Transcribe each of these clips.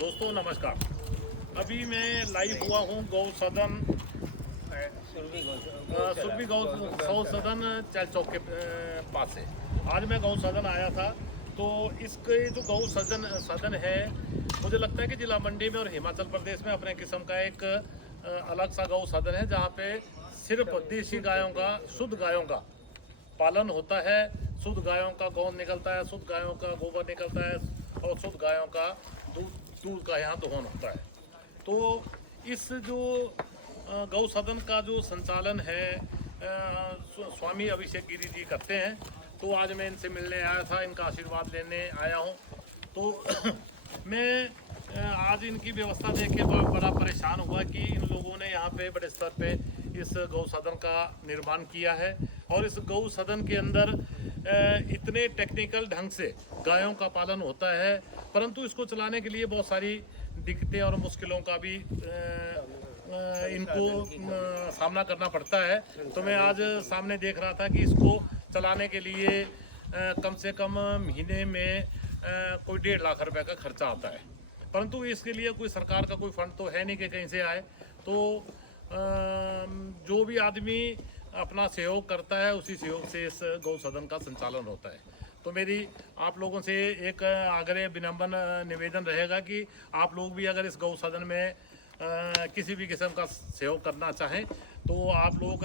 दोस्तों नमस्कार। अभी मैं लाइव हुआ हूँ गौ सदन सुरभि गौ सदन चैल चौक के पास से। आज मैं गौ सदन आया था तो इसके जो गौ सदन है, मुझे लगता है कि जिला मंडी में और हिमाचल प्रदेश में अपने किस्म का एक अलग सा गौ सदन है, जहाँ पे सिर्फ देसी गायों का, शुद्ध गायों का पालन होता है। शुद्ध गायों का गोंद निकलता है, शुद्ध गायों का गोबर निकलता है और शुद्ध गायों का दूध का यहाँ दोहन होता है। तो इस जो गौ सदन का जो संचालन है स्वामी अभिषेक गिरी जी करते हैं। तो आज मैं इनसे मिलने आया था, इनका आशीर्वाद लेने आया हूँ। तो मैं आज इनकी व्यवस्था देख के बड़ा परेशान हुआ कि इन लोगों ने यहाँ पे बड़े स्तर पे इस गौ सदन का निर्माण किया है और इस गौ सदन के अंदर इतने टेक्निकल ढंग से गायों का पालन होता है, परंतु इसको चलाने के लिए बहुत सारी दिक्कतें और मुश्किलों का भी इनको सामना करना पड़ता है। तो मैं आज सामने देख रहा था कि इसको चलाने के लिए कम से कम महीने में कोई 1.5 लाख रुपए का खर्चा आता है, परंतु इसके लिए कोई सरकार का कोई फंड तो है नहीं कि कहीं से आए। तो जो भी आदमी अपना सहयोग करता है, उसी सहयोग से इस गौ सदन का संचालन होता है। तो मेरी आप लोगों से एक आग्रह विनम्र निवेदन रहेगा कि आप लोग भी अगर इस गौ सदन में किसी भी किस्म का सहयोग करना चाहें तो आप लोग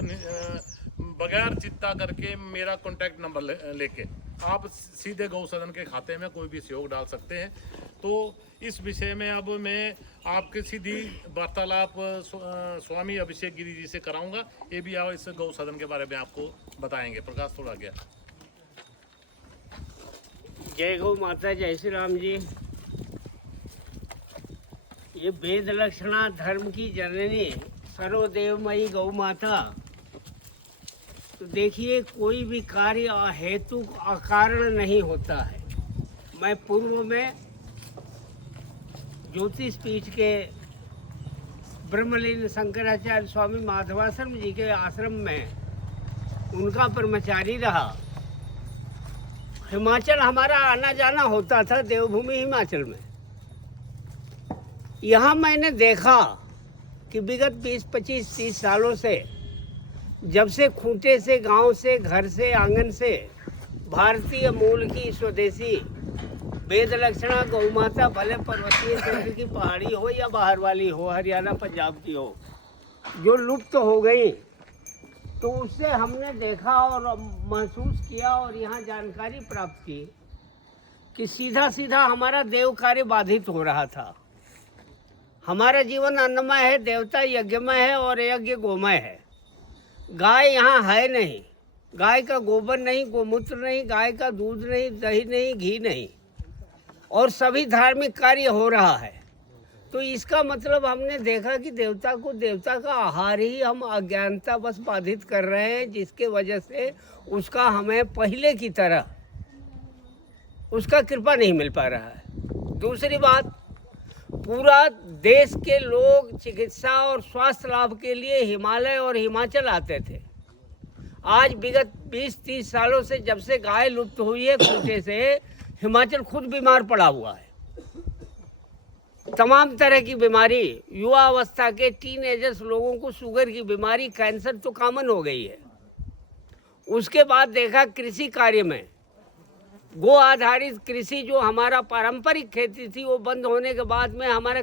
बगैर चिंता करके मेरा कॉन्टैक्ट नंबर लेके आप सीधे गौ सदन के खाते में कोई भी सहयोग डाल सकते हैं। तो इस विषय में अब मैं आपके सीधी वार्तालाप स्वामी अभिषेक गिरी जी से कराऊंगा। ये भी आओ इस गौ सदन के बारे में आपको बताएंगे। प्रकाश थोड़ा गया। जय गौ माता, जय श्री राम जी। ये वेद लक्षणा धर्म की जननी सर्वदेवमयी गौ माता। तो देखिए, कोई भी कार्य अहेतु अकारण नहीं होता है। मैं पूर्व में ज्योतिष पीठ के ब्रह्मलीन शंकराचार्य स्वामी माधवाश्रम जी के आश्रम में उनका कर्मचारी रहा। हिमाचल हमारा आना जाना होता था, देवभूमि हिमाचल में। यहाँ मैंने देखा कि विगत 20, 25, 30 सालों से, जब से खूंटे से, गांव से, घर से, आंगन से भारतीय मूल की स्वदेशी वेद लक्षणा गौ माता, भले पर्वतीय क्षेत्र की पहाड़ी हो या बाहर वाली हो, हरियाणा पंजाब की हो, जो लुप्त हो गई, तो उससे हमने देखा और महसूस किया और यहाँ जानकारी प्राप्त की कि सीधा सीधा हमारा देव कार्य बाधित हो रहा था। हमारा जीवन अन्नमय है, देवता यज्ञमय है और यज्ञ गोमय है। गाय यहाँ है नहीं, गाय का गोबर नहीं, गोमूत्र नहीं, गाय का दूध नहीं, दही नहीं, घी नहीं, और सभी धार्मिक कार्य हो रहा है। तो इसका मतलब हमने देखा कि देवता को देवता का आहार ही हम अज्ञानता बस बाधित कर रहे हैं, जिसके वजह से उसका हमें पहले की तरह उसका कृपा नहीं मिल पा रहा है। दूसरी बात, पूरा देश के लोग चिकित्सा और स्वास्थ्य लाभ के लिए हिमालय और हिमाचल आते थे। आज विगत 20-30 सालों से, जब से गाय लुप्त हुई है खूंटे से, हिमाचल खुद बीमार पड़ा हुआ है। तमाम तरह की बीमारी, युवा अवस्था के टीनेजर्स लोगों को शुगर की बीमारी, कैंसर तो कॉमन हो गई है। उसके बाद देखा कृषि कार्य में, गो आधारित कृषि जो हमारा पारंपरिक खेती थी, वो बंद होने के बाद में हमारा